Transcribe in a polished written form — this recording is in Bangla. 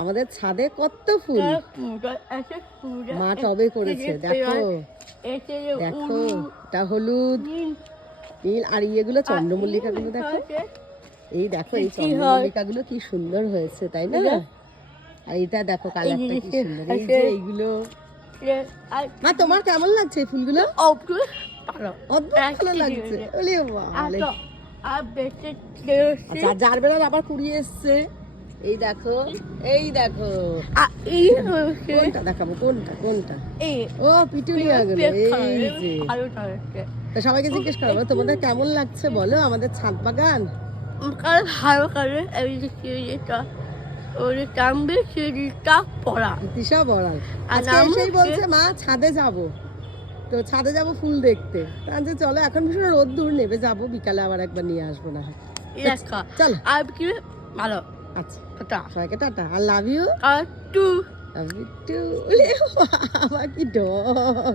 আমাদের ছাদে কত ফুল মা টবে করেছে। দেখো দেখো, এটা হলুদ নীল, আর ইয়েগুলো চন্দ্রমল্লিকা গুলো দেখো। এই দেখো এই চন্দ্রমল্লিকা গুলো কি সুন্দর হয়েছে, তাই না? আর এটা দেখো কালারটা কি সুন্দর। এই যে এইগুলো, মা তোমার কেমন লাগছে এই ফুলগুলো? অদ্ভুত ভালো লাগছে। ওলে বাবা, আচ্ছা জারবেরার আবার কুড়িয়ে এসছে। এই দেখো এই দেখো, কোনটা দেখাবো, কোনটা কোনটা? ও পিটুনিয়া গুলো। এই যে তা সবাইকে জিজ্ঞেস করবো তোমাদের কেমন লাগছে বলো আমাদের ছাদ বাগান। ভালো করে তিশা বড়াল আজকে এসেই বলছে মা ছাদে যাব, তো ছাদে যাব ফুল দেখতে। যে চলো এখন ভীষণ রোদ্দুর, নেবে যাবো বিকালে আবার একবার নিয়ে আসবো না হয়। চলো আর কি ভালো। আচ্ছা সবাইকে টাটা, আর love you too love you too. বাবা কি ডং।